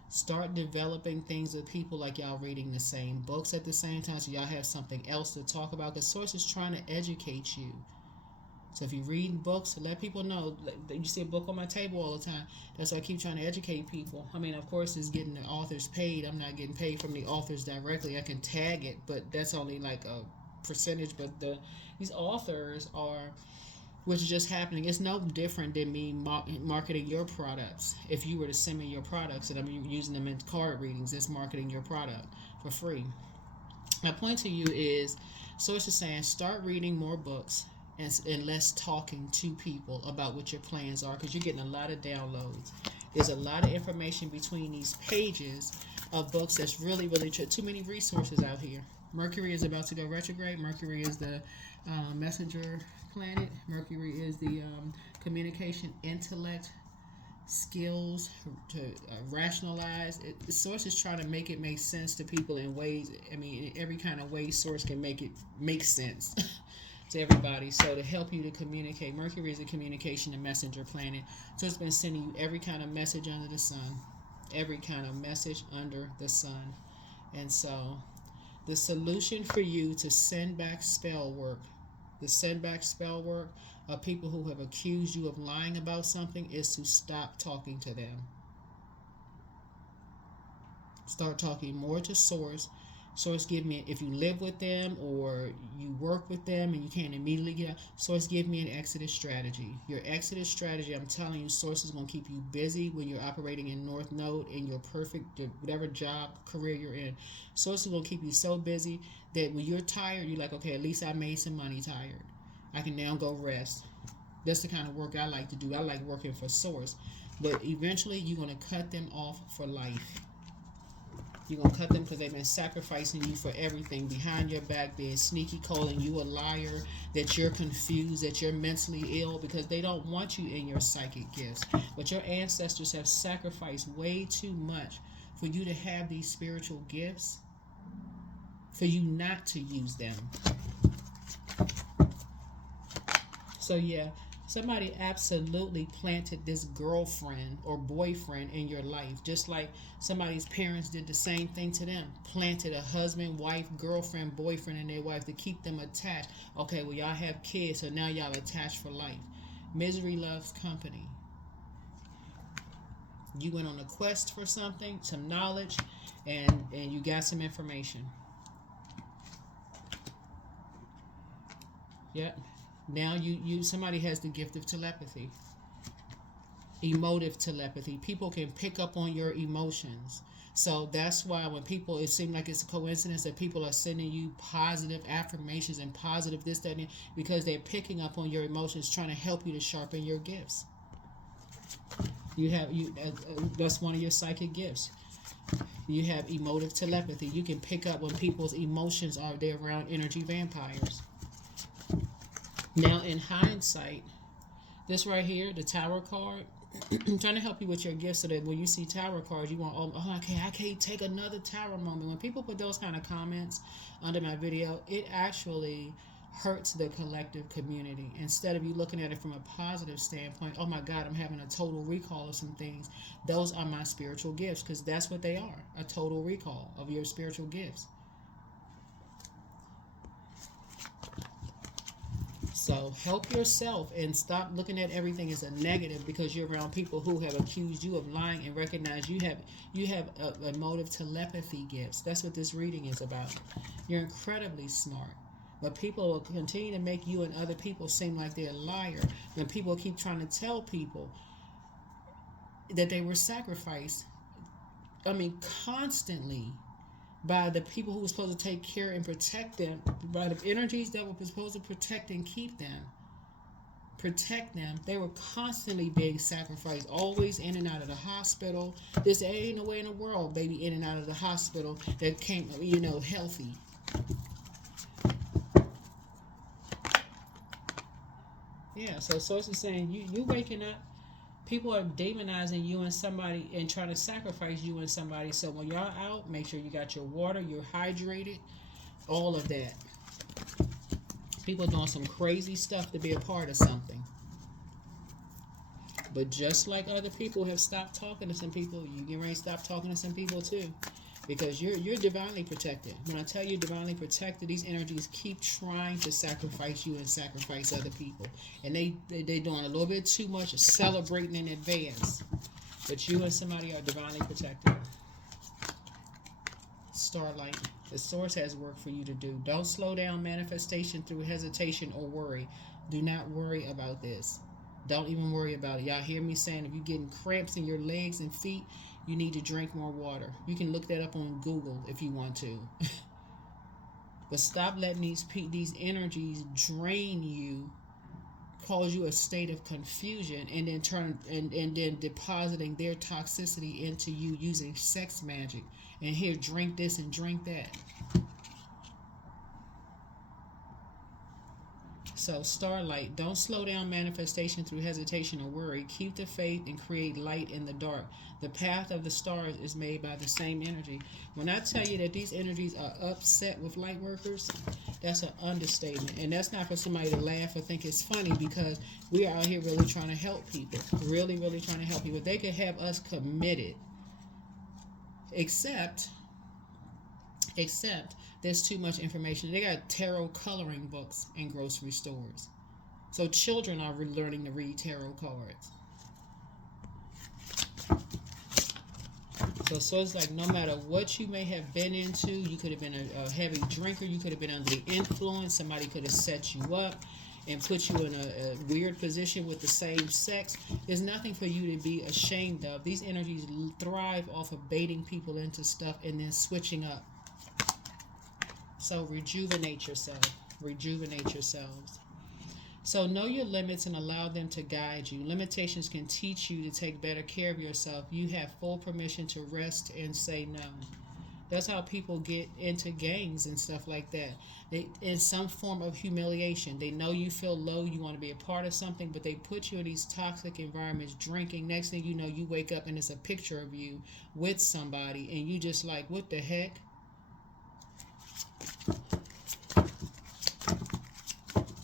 Start developing things with people like y'all reading the same books at the same time so y'all have something else to talk about, because source is trying to educate you. So if you read books, let people know. You see a book on my table all the time. That's why I keep trying to educate people. I mean, of course, it's getting the authors paid. I'm not getting paid from the authors directly. I can tag it, but that's only like a percentage. But these authors are, which is just happening. It's no different than me marketing your products. If you were to send me your products and I'm using them in card readings, it's marketing your product for free. My point to you is, source is saying, start reading more books and less talking to people about what your plans are, because you're getting a lot of downloads. There's a lot of information between these pages of books that's really, really too many resources out here. Mercury is about to go retrograde. Mercury is the messenger planet. Mercury is the communication, intellect, skills to rationalize. The source is trying to make it make sense to people in ways, I mean, in every kind of way source can make it make sense to everybody. So to help you to communicate, Mercury is a communication and messenger planet. So it's been sending you every kind of message under the sun. Every kind of message under the sun. And so the solution for you to send back spell work, of people who have accused you of lying about something, is to stop talking to them. Start talking more to source. Source, give me, if you live with them or you work with them and you can't immediately get out, source, give me an exodus strategy. Your exodus strategy, I'm telling you, source is going to keep you busy when you're operating in North Node in your perfect, whatever job, career you're in. Source is going to keep you so busy that when you're tired, you're like, okay, at least I made some money tired. I can now go rest. That's the kind of work I like to do. I like working for source. But eventually, you're going to cut them off for life. You're going to cut them because they've been sacrificing you for everything, behind your back, being sneaky, calling you a liar, that you're confused, that you're mentally ill, because they don't want you in your psychic gifts. But your ancestors have sacrificed way too much for you to have these spiritual gifts, for you not to use them. So yeah, somebody absolutely planted this girlfriend or boyfriend in your life, just like somebody's parents did the same thing to them. Planted a husband, wife, girlfriend, boyfriend in their wife to keep them attached. Okay, well, y'all have kids, so now y'all attached for life. Misery loves company. You went on a quest for something, some knowledge, and you got some information. Yep. Now you somebody has the gift of telepathy. Emotive telepathy. People can pick up on your emotions. So that's why when people, it seems like it's a coincidence that people are sending you positive affirmations and positive this, that, and because they're picking up on your emotions, trying to help you to sharpen your gifts. That's one of your psychic gifts. You have emotive telepathy. You can pick up when people's emotions are there around energy vampires. Now, in hindsight, this right here, the Tower card, I'm trying to help you with your gifts so that when you see Tower cards, you want, I can't take another Tower moment. When people put those kind of comments under my video, it actually hurts the collective community. Instead of you looking at it from a positive standpoint, oh my God, I'm having a total recall of some things. Those are my spiritual gifts, because that's what they are, a total recall of your spiritual gifts. So help yourself and stop looking at everything as a negative because you're around people who have accused you of lying, and recognize you have a emotive telepathy gifts. That's what this reading is about. You're incredibly smart. But people will continue to make you and other people seem like they're a liar when people keep trying to tell people that they were sacrificed. I mean, constantly by the people who were supposed to take care and protect them, by the energies that were supposed to protect and keep them, protect them. They were constantly being sacrificed, always in and out of the hospital. This ain't no way in the world, baby, in and out of the hospital that came, healthy. Yeah, so Source is saying you waking up, people are demonizing you and somebody and trying to sacrifice you and somebody. So when y'all out, make sure you got your water, you're hydrated, all of that. People are doing some crazy stuff to be a part of something. But just like other people have stopped talking to some people, you get ready to stop talking to some people too. Because you're divinely protected. When I tell you divinely protected, these energies keep trying to sacrifice you and sacrifice other people. And they're doing a little bit too much celebrating in advance. But you and somebody are divinely protected. Starlight. The source has work for you to do. Don't slow down manifestation through hesitation or worry. Do not worry about this. Don't even worry about it. Y'all hear me saying if you're getting cramps in your legs and feet, you need to drink more water. You can look that up on Google if you want to. But stop letting these energies drain you, cause you a state of confusion, and then depositing their toxicity into you using sex magic. And here, drink this and drink that. So, Starlight, don't slow down manifestation through hesitation or worry. Keep the faith and create light in the dark. The path of the stars is made by the same energy. When I tell you that these energies are upset with light workers, that's an understatement. And that's not for somebody to laugh or think it's funny, because we are out here really trying to help people. Really, really trying to help people. They could have us committed. Except there's too much information. They got tarot coloring books in grocery stores. So children are learning to read tarot cards. So it's like no matter what you may have been into, you could have been a heavy drinker, you could have been under the influence, somebody could have set you up and put you in a weird position with the same sex. There's nothing for you to be ashamed of. These energies thrive off of baiting people into stuff and then switching up. So rejuvenate yourself. Rejuvenate yourselves. So know your limits and allow them to guide you. Limitations can teach you to take better care of yourself. You have full permission to rest and say no. That's how people get into gangs and stuff like that. They in some form of humiliation. They know you feel low, you want to be a part of something, but they put you in these toxic environments, drinking. Next thing you know, you wake up and it's a picture of you with somebody, and you just like, what the heck?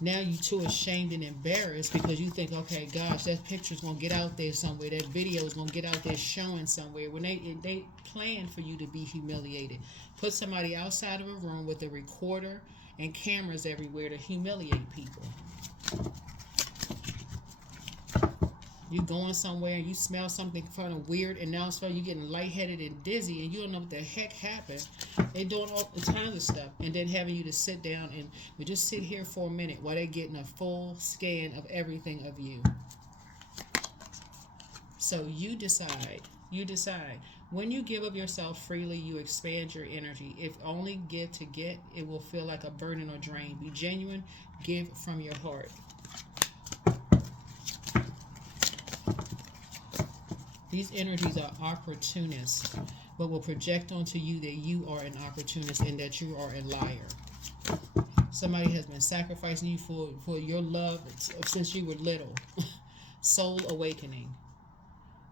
Now you're too ashamed and embarrassed because you think, okay, gosh, that picture's going to get out there somewhere. That video's going to get out there showing somewhere. When they plan for you to be humiliated. Put somebody outside of a room with a recorder and cameras everywhere to humiliate people. You going somewhere and you smell something kind of weird, and now you're getting lightheaded and dizzy, and you don't know what the heck happened. They doing all kinds of stuff, and then having you to sit down and we just sit here for a minute while they're getting a full scan of everything of you. So you decide. You decide. When you give of yourself freely, you expand your energy. If only give to get, it will feel like a burden or drain. Be genuine. Give from your heart. These energies are opportunists, but will project onto you that you are an opportunist and that you are a liar. Somebody has been sacrificing you for your love since you were little. Soul awakening.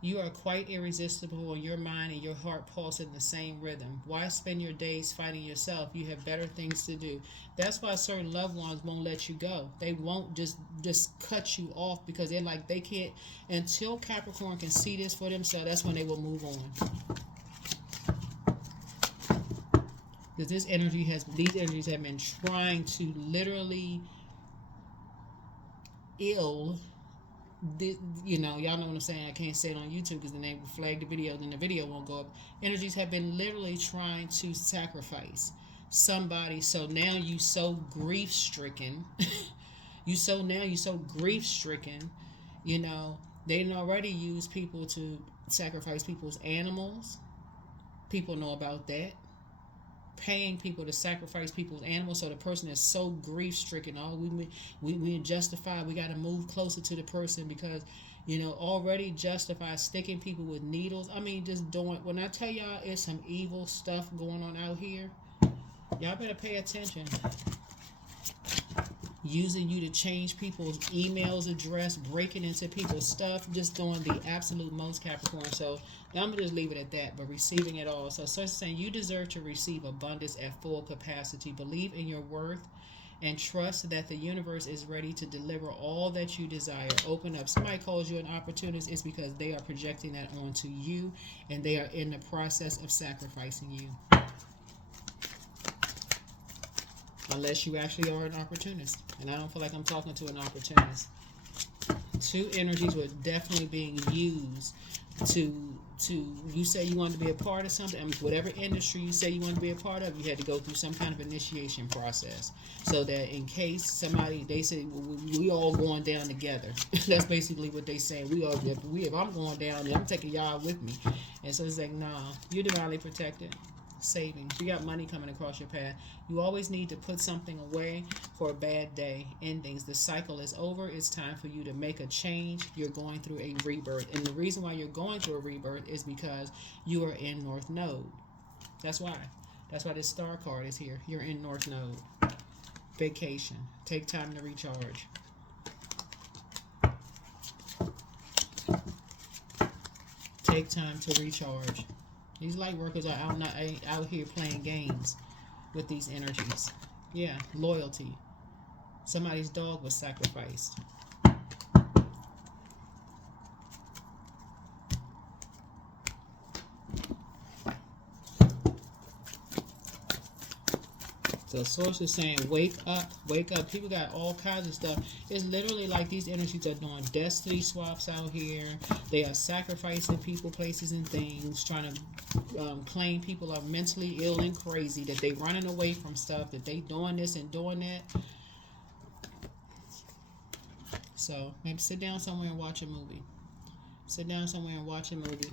You are quite irresistible, and your mind and your heart pulse in the same rhythm. Why spend your days fighting yourself? You have better things to do. That's why certain loved ones won't let you go. They won't just cut you off because they're like, they can't, until Capricorn can see this for themselves, that's when they will move on. Because these energies have been trying to literally y'all know what I'm saying. I can't say it on YouTube because then they will flag the video, then the video won't go up. Energies have been literally trying to sacrifice somebody. So now you so grief stricken. you so grief stricken. They already use people sacrifice people's animals. People know about that. Paying people to sacrifice people's animals, so the person is so grief stricken. Oh, we justify. We got to move closer to the person because, already justify sticking people with needles. I mean, just doing. When I tell y'all, it's some evil stuff going on out here. Y'all better pay attention. Using you to change people's emails address, breaking into people's stuff, just doing the absolute most, Capricorn. So I'm going to just leave it at that, but receiving it all. So Source is saying you deserve to receive abundance at full capacity. Believe in your worth and trust that the universe is ready to deliver all that you desire. Open up. Somebody calls you an opportunist, it's because they are projecting that onto you and they are in the process of sacrificing you. Unless you actually are an opportunist. And I don't feel like I'm talking to an opportunist. Two energies were definitely being used to you say you wanted to be a part of something. I mean, whatever industry you say you wanted to be a part of, you had to go through some kind of initiation process. So that in case somebody, they say, we all going down together. That's basically what they saying. If I'm going down, I'm taking y'all with me. And so it's like, nah, you're divinely protected. Savings. You got money coming across your path. You always need to put something away for a bad day. Endings. The cycle is over. It's time for you to make a change. You're going through a rebirth. And the reason why you're going through a rebirth is because you are in North Node. That's why. That's why this star card is here. You're in North Node. Vacation. Take time to recharge. Take time to recharge. These light workers are out here playing games with these energies. Yeah, loyalty. Somebody's dog was sacrificed. So Source is saying, wake up, wake up. People got all kinds of stuff. It's literally like these energies are doing destiny swaps out here. They are sacrificing people, places, and things, trying to claim people are mentally ill and crazy, that they running away from stuff, that they doing this and doing that. So maybe sit down somewhere and watch a movie. Sit down somewhere and watch a movie.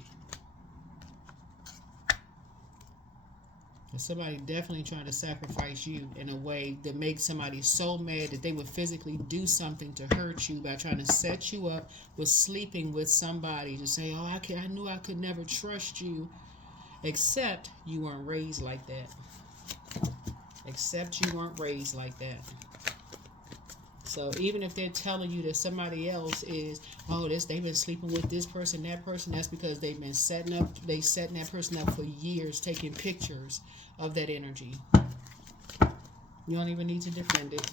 Somebody definitely trying to sacrifice you in a way that makes somebody so mad that they would physically do something to hurt you by trying to set you up with sleeping with somebody to say, oh, I knew I could never trust you. Except you weren't raised like that. Except you weren't raised like that. So even if they're telling you that somebody else is, oh, they've been sleeping with this person, that's because they've been setting that person up for years, taking pictures of that energy. You don't even need to defend it.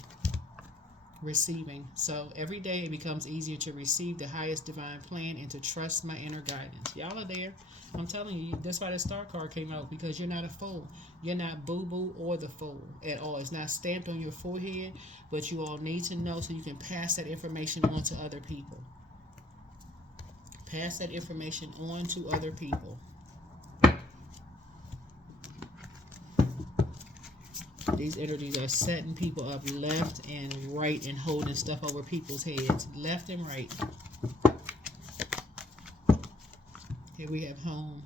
Receiving. So every day it becomes easier to receive the highest divine plan and to trust my inner guidance. Y'all are there. I'm telling you, that's why the star card came out, because you're not a fool. You're not boo-boo or the fool at all. It's not stamped on your forehead, but you all need to know so you can pass that information on to other people. Pass that information on to other people. These energies are setting people up left and right and holding stuff over people's heads. Left and right. Here we have home.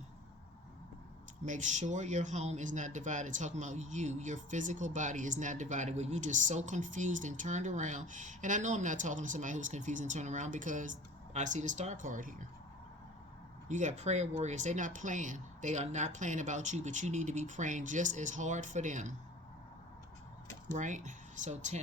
Make sure your home is not divided. Talking about you. Your physical body is not divided. Where you just so confused and turned around. And I know I'm not talking to somebody who's confused and turned around because I see the star card here. You got prayer warriors. They're not playing. They are not playing about you, but you need to be praying just as hard for them. Right? So 10.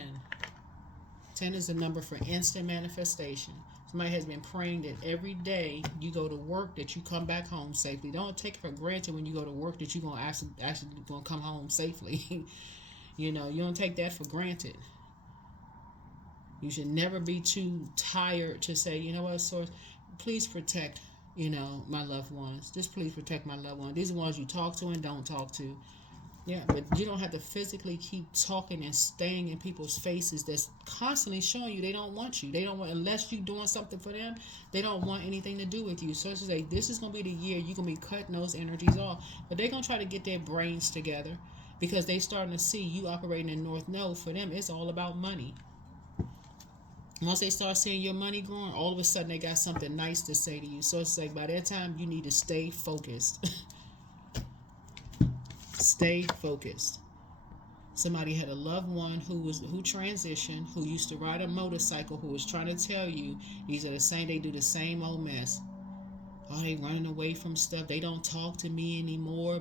10 is the number for instant manifestation. Somebody has been praying that every day you go to work that you come back home safely. Don't take it for granted when you go to work that you're going to actually going to come home safely. You don't take that for granted. You should never be too tired to say, you know what, Source, please protect, my loved ones. Just please protect my loved ones. These are the ones you talk to and don't talk to. Yeah, but you don't have to physically keep talking and staying in people's faces that's constantly showing you they don't want you. They don't want, unless you're doing something for them, they don't want anything to do with you. So it's just like, this is going to be the year you're going to be cutting those energies off. But they're going to try to get their brains together because they starting to see you operating in North Node. For them, it's all about money. Once they start seeing your money growing, all of a sudden they got something nice to say to you. So it's like by that time you need to stay focused. Stay focused. Somebody had a loved one who transitioned, who used to ride a motorcycle, who was trying to tell you these are the same, they do the same old mess. Oh, they running away from stuff. They don't talk to me anymore.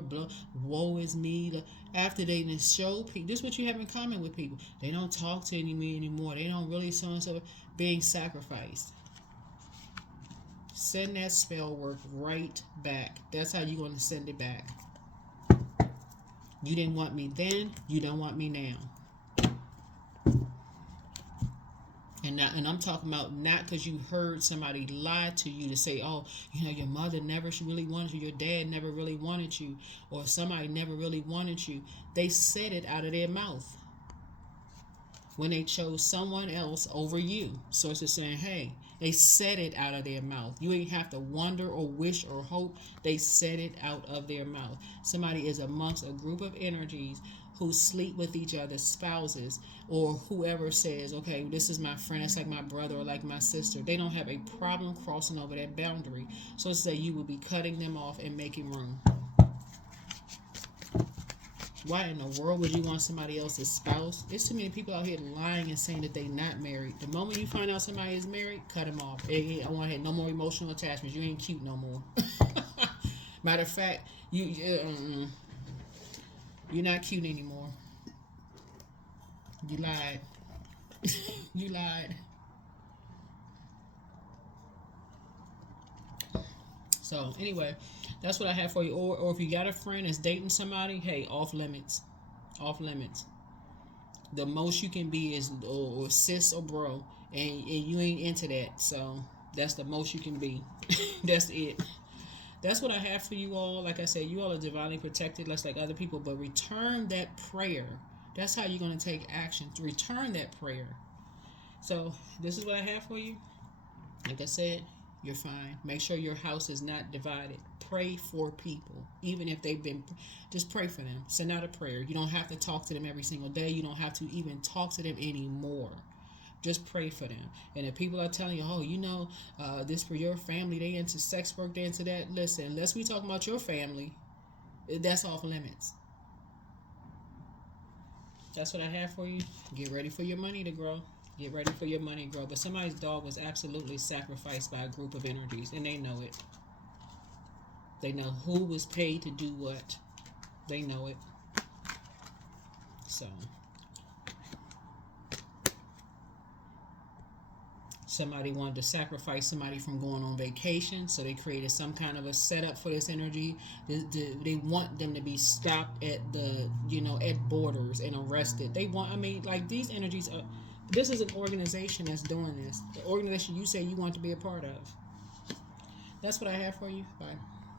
Woe is me. After they didn't show people, this is what you have in common with people. They don't talk to me anymore. They don't really so and so. Being sacrificed. Send that spell work right back. That's how you're going to send it back. You didn't want me then. You don't want me now. And I'm talking about not because you heard somebody lie to you to say, oh, your mother never really wanted you, your dad never really wanted you, or somebody never really wanted you. They said it out of their mouth when they chose someone else over you. So it's just saying, hey, they said it out of their mouth. You ain't have to wonder or wish or hope. They said it out of their mouth. Somebody is amongst a group of energies who sleep with each other's spouses, or whoever says, okay, this is my friend, it's like my brother or like my sister. They don't have a problem crossing over that boundary. So it's that you will be cutting them off and making room. Why in the world would you want somebody else's spouse? There's too many people out here lying and saying that they're not married. The moment you find out somebody is married, cut them off. I want to have no more emotional attachments. You ain't cute no more. Matter of fact, you're not cute anymore. You lied. You lied. So anyway, that's what I have for you. Or if you got a friend that's dating somebody, hey, off limits. Off limits. The most you can be is or sis or bro, and you ain't into that. So that's the most you can be. That's it. That's what I have for you all. Like I said, you all are divinely protected, less like other people. But return that prayer. That's how you're going to take action. To return that prayer. So this is what I have for you. Like I said, you're fine. Make sure your house is not divided. Pray for people. Even if they've been, just pray for them. Send out a prayer. You don't have to talk to them every single day. You don't have to even talk to them anymore. Just pray for them. And if people are telling you, oh, this for your family, they into sex work, they into that. Listen, unless we talk about your family, that's off limits. That's what I have for you. Get ready for your money to grow. Get ready for your money to grow. But somebody's dog was absolutely sacrificed by a group of energies, and they know it. They know who was paid to do what. They know it. So somebody wanted to sacrifice somebody from going on vacation, so they created some kind of a setup for this energy. They want them to be stopped at at borders and arrested. They want, these energies are, this is an organization that's doing this. The organization you say you want to be a part of. That's what I have for you. Bye.